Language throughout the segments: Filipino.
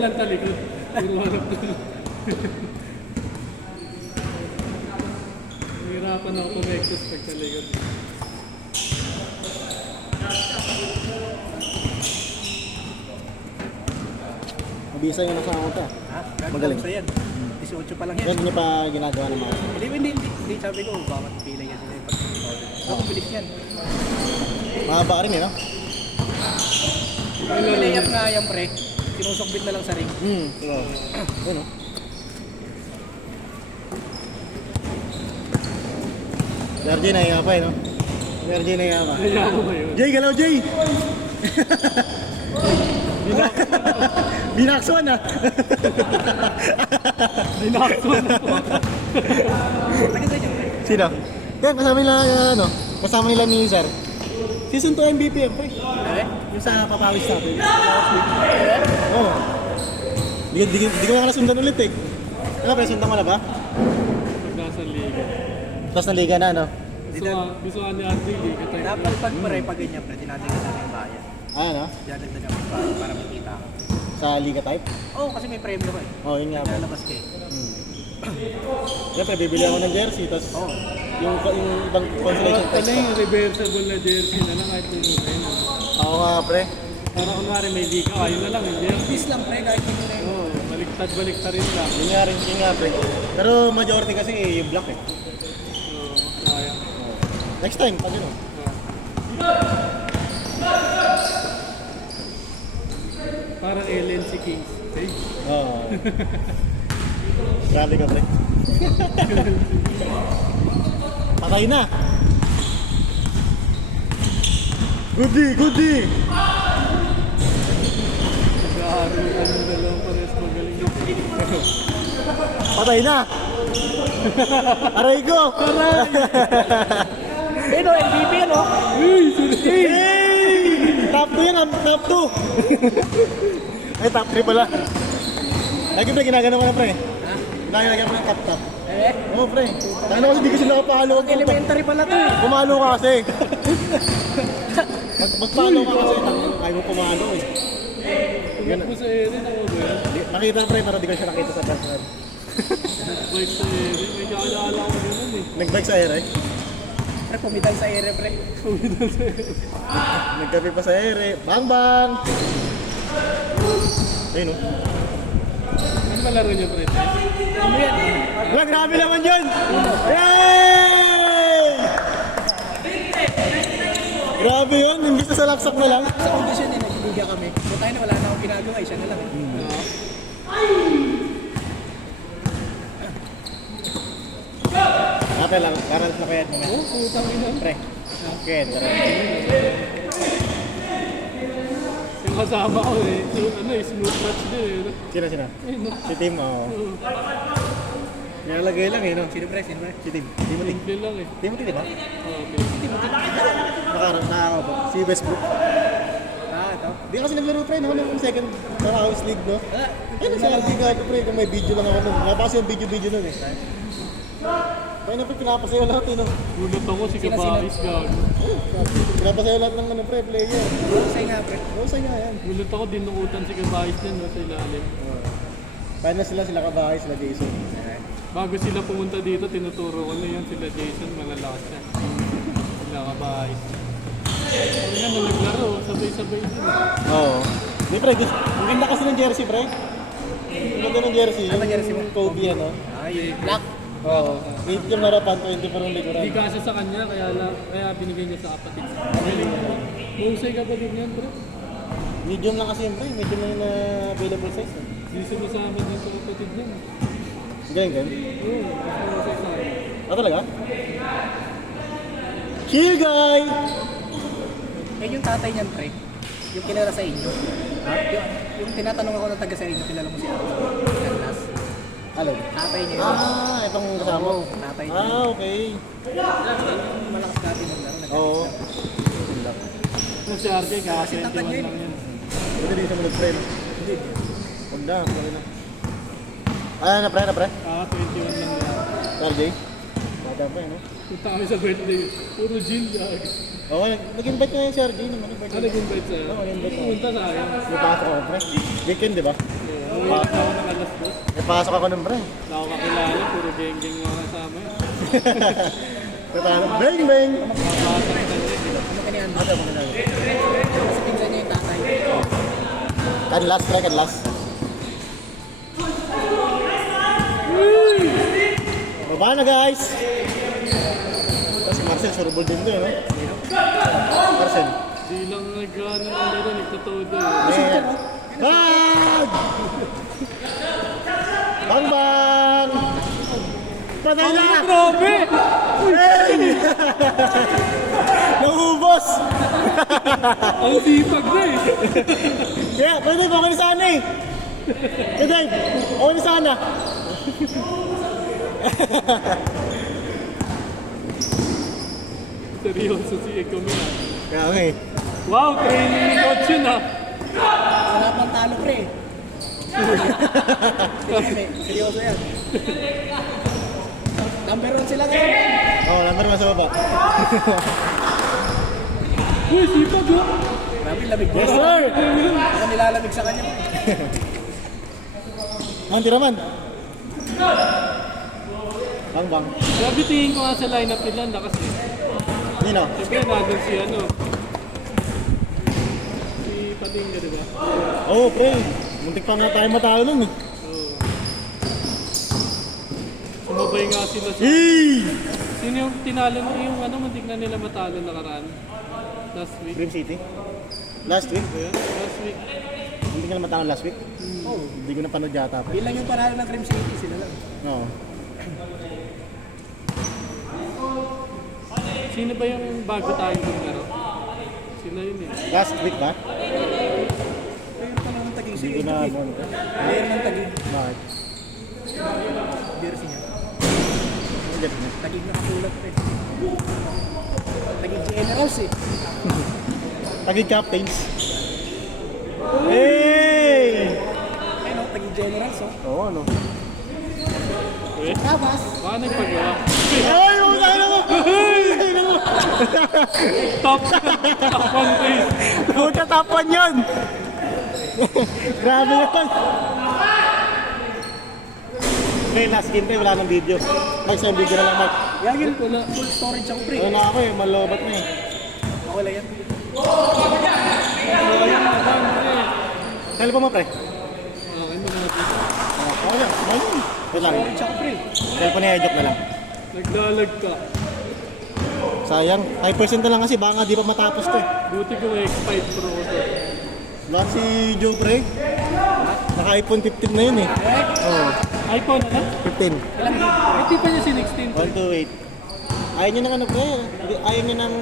walang talikod. Puro harap doon. Nahirapan ako tumektos pag talikod. Mabisa yung nasa ako ta. Ha? Magaling. Sa yan. 18 pa lang yan. Yan niya pa ginagawa ng mga. Hindi, sabi ko, bakit pila yan sila. Ako bilis yan. Mahaba rin eh, no? Pinayap nga yan, pre. Sinusukbit na lang sa ring. Diba? Ano? RJ na hiya pa eh, no? RJ na hiya pa. Kaya ako ba yun? Jay, galaw Jay! Binaksuan ah! Binaksuan ako. Taga sa inyo, pre. Sino? Yan, kasama nila, ano? Kasama nila ni Sir. Season 2 MVP yan, pre. Eh? Yung sa papawis natin. Oo. Di ko na nasundan ulit eh. Ano, pre, sundan mo na ba? Pag nasa liga. Tapos na liga na, no? Gusto nga ni RJ, liga tayo. Dapat pag pre, pag ganyan, pre, dinadagan natin yung bayan. Ah, no? Dinadagan natin yung bayan para makita ka. Sa liga type? Oo, kasi may premyo ko eh. Oo, yun nga. Naglalabas ka eh. Siyempre, bibili ako ng jersey, tapos Oo. yung ibang consolation Ano prize. yung reversible na jersey na lang kahit yung ano. Oo nga, pre. Para kunwari may liga, ayun na lang yung jersey. Peace lang, pre, kahit hindi na yun. Oo, baliktad rin lang. Yun nga, pre. Pero majority kasi yung black eh. Oo, kaya. Next time, pag yun. Parang LNC Kings. Okay? Oo. Grabe ka, pre. Patay na. Goodie! Nag-aaral ka ng dalawang pares magaling yun. Patay na. Aray ko. Eh, no, MVP yan, oh. Hey! Top 2 yan, top 2. Ay, top 3 pala. Lagi pre, ginagano ko na pre. Ha? Lagi mo ng top. Eh? Oo pre. Dahil kasi di kasi nakapalo ako. Elementary pala to eh. Pumalo ka kasi. Magpalo ka kasi. Ayaw mo pumalo eh. Tumak mo sa Erin, ako ba yan? Nakita pre, pero di ko siya nakita sa personal. Bike sa Erin, may kakaalala ko naman eh. Nagbike sa ere. Pre, pumidal sa ere, pre. Pumidal sa Erin. Nagkape pa sa ere. Bang bang! Ayun o. Ano ba laro niya, pre? Ano yan? Wala, grabe naman yun! Yay! Grabe yun, hindi sa salaksak na lang. Sa audition eh, nagbibigyan kami. So tayo na wala na akong ginagawa, siya na lang eh. Okay lang, parang na kaya naman. Oo, putang ina. Pre. Okay, tara. Yung kasama ko eh. So, ano eh, smooth match din eh. no? Sino? Eh, no. Si Tim, oo. Oo. Nilalagay lang eh, no? Sino pre? Sino pre? Si Tim. Timothy. Simple lang eh. Timothy, di ba? Okay. Nakakaroon ba? Si Westbrook. Ah, ito. Di kasi naglaro pre, naman yung second House League, no? Ano sa liga ako pre, kung may video lang ako nun. Napasa yung video nun eh. Kaya na pre, pinapasayo lahat eh, no? Gulat ako si Kabais gago. Pinapasayo lahat ng ano pre, player. Say nga pre. Rosa nga yan. Gulat ako, dinukutan si Kabais din no, sa ilalim. Paano na sila kabahay, sila Jason. Bago sila pumunta dito, tinuturo ko na yan sila Jason, malalakas yan. Sila Kabais. Ano yan, nung naglaro, sabay-sabay din. Oo. Di pre, ang ganda kasi ng jersey pre. Ang ganda ng jersey. Ano jersey mo? Kobe ano. Ay, black. Oo. 8 yung harapan, 20 pa rin likuran. Hindi kasi sa kanya, kaya binigay niya sa kapatid. Galing mo. Mahusay kapatid niyan, bro. Medium lang kasi yun pre, medium lang yung available size. Eh. Hindi sumasama niya sa kapatid niyan. Ganyan, ganyan. Oo, mas mahusay sa akin. Ah, talaga? Chill guy! Eh, yung tatay niyan pre. Yung kilala sa inyo. Ha? Yung tinatanong ako ng taga sa inyo, kilala mo siya. Carlas. Alin? Tatay niya yun. Ah, itong kasama. Oo, tatay niya. Ah, okay. Malakas dati ng laro. Oo. Kung si RJ, Kasi kaka-21 tatad niya lang yan. Buti di sa mga pre. Hindi. Huwag na, sorry na. Ah, na pre, na pre. Kaka-21 lang yan. RJ. Bata pa no? Punta kami sa birthday. Puro Jill, gag. Oo, nag-invite nga yung si RJ naman. Ano nag-invite sa'yo? Oo, nag-invite ako. Pumunta sa akin. May pasok ako pre. Weekend, di ba? Oo, Uwi na ako ng alas 2. May pasok ako ng pre. Wala ako kakilala, puro geng-geng mga kasama yun. May pasok. Bang bang! Papasok ka niya. Ano kanya ano? Ano mo ginagawa? Kasi pinsan niya yung tatay. Kan last pre, kan last. Baba na guys! Si Marcel, surubol din doon, no? Marcel. Di lang nag-ano ng laro, nagtatodo eh. Ayan. Bang! Bang bang! Patay na! Grabe! Hey! Naubos! Ang sipag na eh. Kaya, pwede ba ako na sana eh? Kaya Dave, ako na sana. Seryoso si Egomina. Kaya nga eh. Wow, training ni coach yun ah. Wala pang talo pre. Sige, seryoso yan. Number 1 sila ngayon. Oo, number 1 sa baba. Uy, sipag oh. Grabe, lamig mo. Yes sir! Ako nilalamig sa kanya. Man, tira man. Bang bang. Grabe tingin ko nga sa lineup nila, ang lakas eh. Nino? Siyempre, nandun si ano. Si Patinga, di ba? Oo, pre. Muntik pa nga tayo matalo nun eh. Oo. Sumabay nga sila sa... Yee! Sino yung tinalo mo yung ano, muntik na nila matalo nakaraan? Last week. Dream City? Last week? Ba yan? Last week. Hindi ka na matalo last week? Oo. Hindi ko napanood yata. Pre. Bilang yung panalo ng Dream City sila lang. Oo. Sino ba yung bago tayong laro? Sila yun eh. Last week ba? Player pa lang ng Taguig Hindi ko na monitor. Player ng Taguig. Bakit? Jersey niya. Hindi na. Taguig na katulad pre. Taguig Generals eh. Tagig Captains. Hey! Ayun o, Taguig Generals oh. Oo, ano? Eh? Tabas. Baka nagpagawa. Ay, yung ano mo! Top 1 place. Puta tapan yun! Grabe yun! Okay, last game tayo, wala nang video. Next time, video na lang, Mark. Yan yun, full storage ako pre. Ano na ako eh, malobat na eh. Ako lang yan. Kailan pa mo, pre? Okay, mo natin. Oo na, ayun. Wait lang. Storage ako pre. Kaya pa niya, joke na lang. Naglalag ka. Sayang, 5% na lang kasi baka di pa matapos to eh. Buti ko may X5 Pro ko to. Wala si Joe, pre. Naka iPhone 15 na yun eh. Oo, iPhone na? 15. Ilang gig? Hindi pa niya si 16. 1 to 8. Ayaw nyo ng ano, pre. Ayaw nyo ng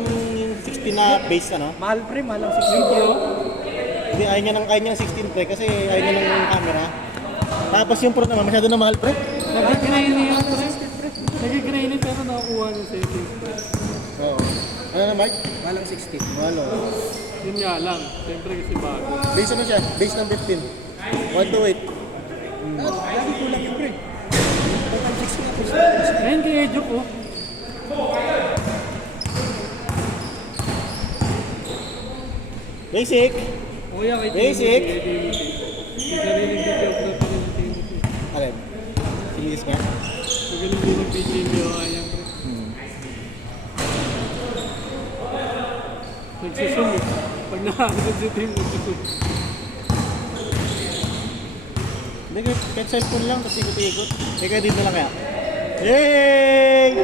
16 na base, ano? Mahal pre, mahal ang Yung 60. Pro? Hindi, ayaw nyo ng 16 pre kasi ayaw nyo ng camera. Tapos yung Pro naman, masyado na mahal, pre. Nag-grainy yun. Nag-grainy pero nakakuha ng settings. Oo. Ano na, Mike? Mahal ang 60. Walo. Yun nga lang. Siyempre kasi bago. Base ano siya? Base ng 15. 1 to 8. Lagi kulang yung pre. Total 6 nga pre. storage. Ayun kay Edjo ko. Basic. O kaya kay Basic. Timothy. Yung sariling video ko pa rin ni Timothy. Alin? Sinis nga? Magaling din ng video kaya pre. Nagsusum eh. Pag nakakasad si Tim, nagsusum. Hindi, kahit cellphone lang, tapos ikot-ikot. Teka, dito lang kaya. Yay!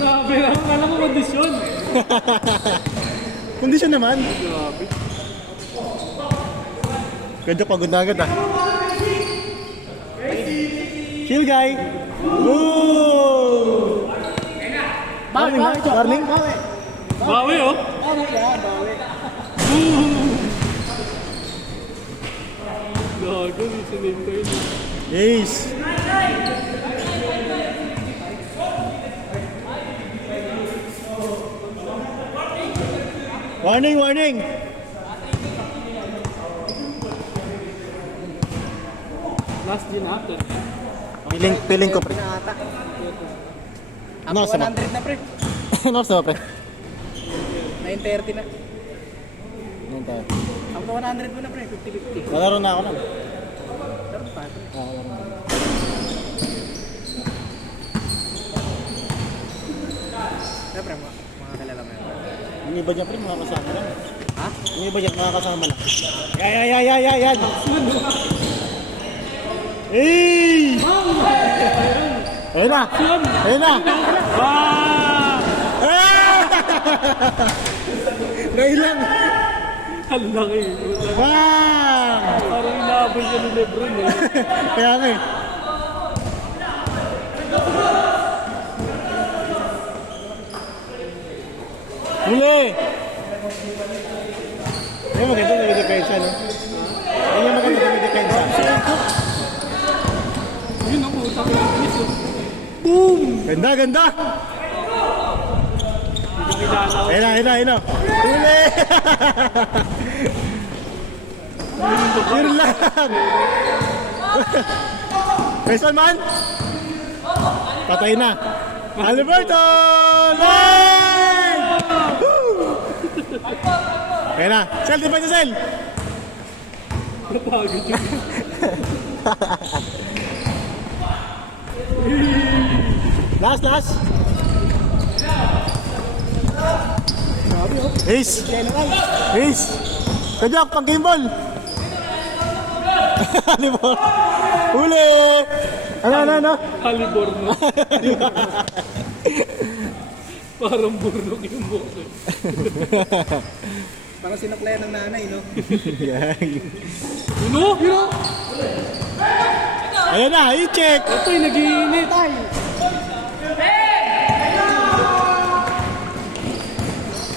Grabe, akala ko kondisyon. Kondisyon naman. Grabe. Ganda pagod na agad ah. Chill guy. Woo! Bawi, bawi, Chok. Warning? Bawi. Bawi oh. Bawi, yan, bawi. Gago, isinave ko yun. Yes. Warning, warning. Last din after. Piling ko pre. Pinata. Ano Ako sama? 100 na pre. Ano sa pre? 930 na. Ano tayo? Ako 100 mo na pre, 50-50. Lalaro na ako lang. tayo. Oo, laro mo. Siyempre, mga kilala mo yan. Yung iba dyan, pre, mga kasama lang. Ha? Yung iba dyan, mga kasama lang. Yan! Hey! Ayun na! Ayun na! Ah! Ngayon lang! Ang laki. Bang! Parang inaabol ka ni Lebron eh. Kaya nga eh. Huli! Ayun, maganda na depensa, no? Ayun, maganda na depensa. Yun ang utang ng piso. Boom! Ganda! Hindi kilala ko. Ayun na! Huli! Sure lang! Question man? Patay na. Alberto! Line! Ayun na. Sel, di ba si Sel? Napagod yun. Last. Ace! Kajak, pang game ball! Halibor! Huli! Ano? Haliborno. Parang burnok yung buhok eh. Parang sinuklayan ng nanay, no? Yun o! Ayan na, i-check! Ito yung nag-iinit.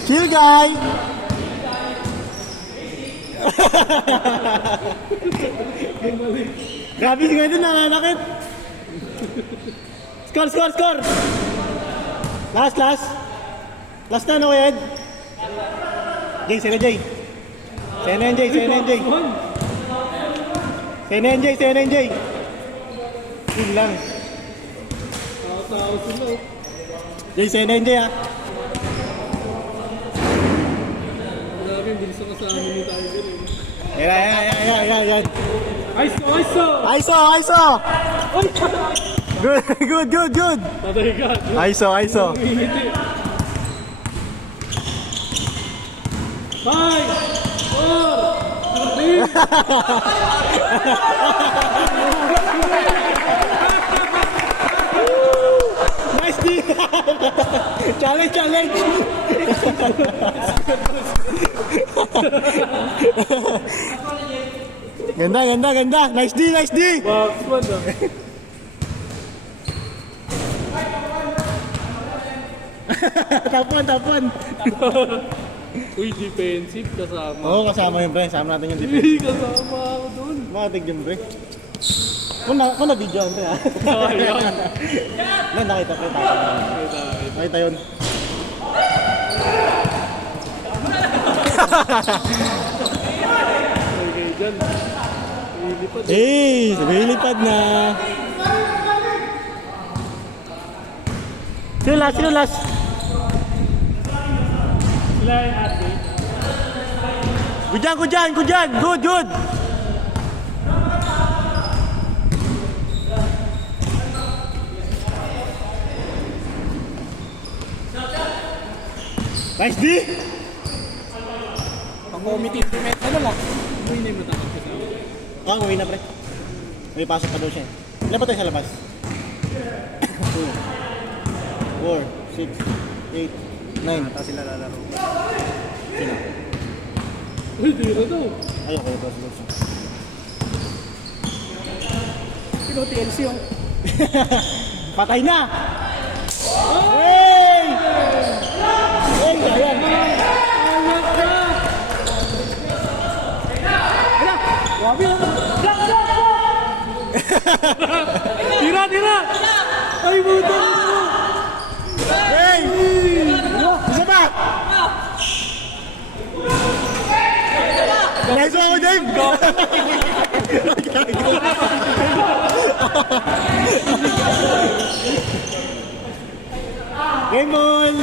Chill guy! Grabe si Gwen, nananakit! Score! Last! Last na, no, Ed? Jay, sila Jay. Sena yan, Jay. Yun lang. Tao sila. Jay, sena yan, Jay, ha? Grabe, yung bilis ang kasama ni Tiger eh. Yan. ISO! Good. Patay ka. ISO. Umingiti. 5, 4, 3. Nice D! Challenge! Ganda! Nice D! Boxman ah. Tapuan! Uy, defensive kasama. Oo, kasama yun, pre. Sama natin yung defense. Kasama ako dun. Makatig din, pre. Kung na-video yun, pre, ha? Ayan. Nakita, pre. Nakita yun. Okay, dyan. Ilipad. Lumilipad na. Sino last? Sila yung ate. Good yan. Good. Nice D! Pang-committee implement, ano lang? Uy, hindi mo takot kasama. Umuwi na, pre. May pasok pa daw siya. Ilan pa tayo sa labas? 2, 4, 6, 8, 9. Ata sila lalaro. Sino? Uy, tira daw. Ayoko ito sa loob. Sino TLC yung? Patay na! Hey! Ayan! Anak ka! Grabe yung... Tira! Ay, buta mo! Hey! Isa pa! Nice one, Dave! Game on!